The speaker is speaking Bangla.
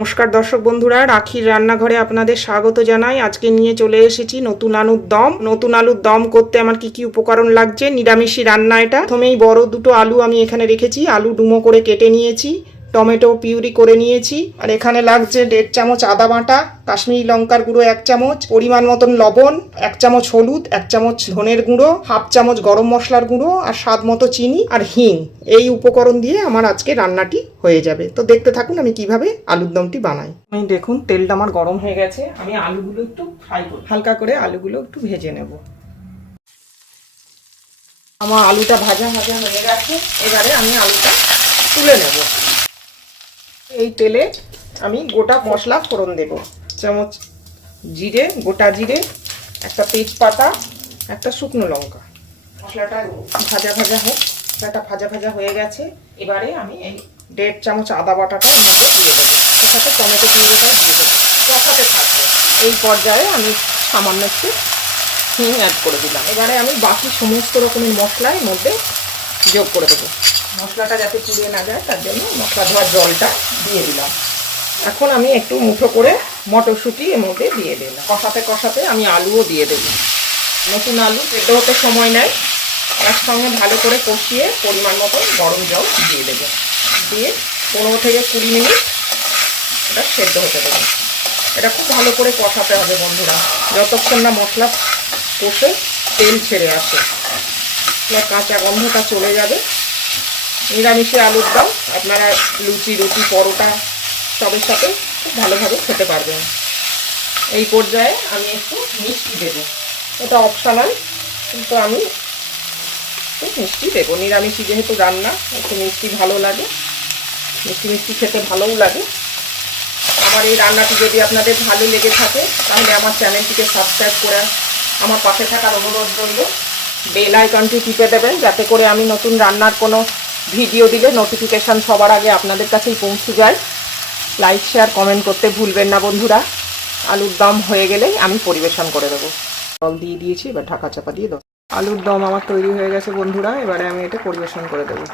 নমস্কার দর্শক বন্ধুরা, রাখির রান্নাঘরে আপনাদের স্বাগত জানাই। আজকে নিয়ে চলে এসেছি নতুন আলুর দম। নতুন আলুর দম করতে আমার কি কি উপকরণ লাগছে, নিরামিষি রান্না এটা। প্রথমেই বড় দুটো আলু আমি এখানে রেখেছি, আলু ডুমো করে কেটে নিয়েছি, টমেটো পিউরি করে নিয়েছি। আর এখানে লাগছে 1.5 চামচ আদা বাটা, কাশ্মীরি লঙ্কার গুঁড়ো 1 চামচ, পরিমাণ মতন লবণ, 1 চামচ হলুদ, 1 চামচ ধনের গুঁড়ো, 1/2 চামচ গরম মশলার গুঁড়ো, আর স্বাদ মতো চিনি আর হিং। এই উপকরণ দিয়ে আমার আজকে রান্নাটি হয়ে যাবে। তো দেখতে থাকুন আমি কিভাবে আলুর দমটি বানাই। আমি দেখুন তেলটা আমার গরম হয়ে গেছে, আমি আলুগুলো একটু ফ্রাই করব, হালকা করে আলুগুলো একটু ভেজে নেব। আমার আলুটা ভাজা ভাজা হয়ে গেছে, এবারে আমি আলুটা তুলে নেব। এই তেলে আমি গোটা মশলা ফোড়ন দেব, চামচ জিরে, গোটা জিরে, একটা তেজপাতা, একটা শুকনো লঙ্কা। মশলাটা ভাজা ভাজা হোক, মশলাটা ভাজা ভাজা হয়ে গেছে। এবারে আমি এই 1.5 চামচ আদা বাটাটা দিয়ে দেবো, সাথে টমেটো পিউরিটাও দিয়ে দেবো, কষাতে থাকবে। এই পর্যায়ে আমি সামান্য একটু হিং অ্যাড করে দিলাম। এবারে আমি বাকি সমস্ত রকমের মশলা এর মধ্যে যোগ করে দেবো। মশলাটা যাতে পুড়ে না যায় তার জন্য মশলা ধোয়ার জলটা দিয়ে দিলাম। এখন আমি একটু মুঠো করে মটরশুঁটি এর মধ্যে দিয়ে দিলাম। কষাতে কষাতে আমি আলুও দিয়ে দেব। নতুন আলু সেদ্ধ হতে সময় নেয়, তার সঙ্গে ভালো করে কষিয়ে পরিমাণ মতো গরম জল দিয়ে দেবো। দিয়ে 15 থেকে 20 মিনিট এটা সেদ্ধ হতে দেবো। এটা খুব ভালো করে কষাতে হবে বন্ধুরা, যতক্ষণ না মশলা কষে তেল ছেড়ে আসে, কাঁচা গন্ধটা চলে যাবে। নিরামিষে আলুর দম আপনারা লুচি, রুটি, পরোটা সবের সাথে খুব ভালোভাবে খেতে পারবেন। এই পর্যায়ে আমি একটু মিষ্টি দেবো, এটা অপশনাল, কিন্তু আমি একটু মিষ্টি দেবো। নিরামিষি যেহেতু রান্না, একটু মিষ্টি ভালো লাগে, মিষ্টি মিষ্টি খেতে ভালোও লাগে। আমার এই রান্নাটি যদি আপনাদের ভালো লেগে থাকে তাহলে আমার চ্যানেলটিকে সাবস্ক্রাইব করে আমার পাশে থাকার অনুরোধ রইল। বেল আইকনটি টিপে দেবেন যাতে করে আমি নতুন রান্নার কোনো ভিডিও দিলে নোটিফিকেশান সবার আগে আপনাদের কাছেই পৌঁছে যায়। লাইক, শেয়ার, কমেন্ট করতে ভুলবেন না বন্ধুরা। আলুর দম হয়ে গেলেই আমি পরিবেশন করে দেবো। জল দিয়ে দিয়েছি, এবার ঢাকা চাপা দিয়ে দেবো। আলুর দম আমার তৈরি হয়ে গেছে বন্ধুরা, এবারে আমি এটা পরিবেশন করে দেবো।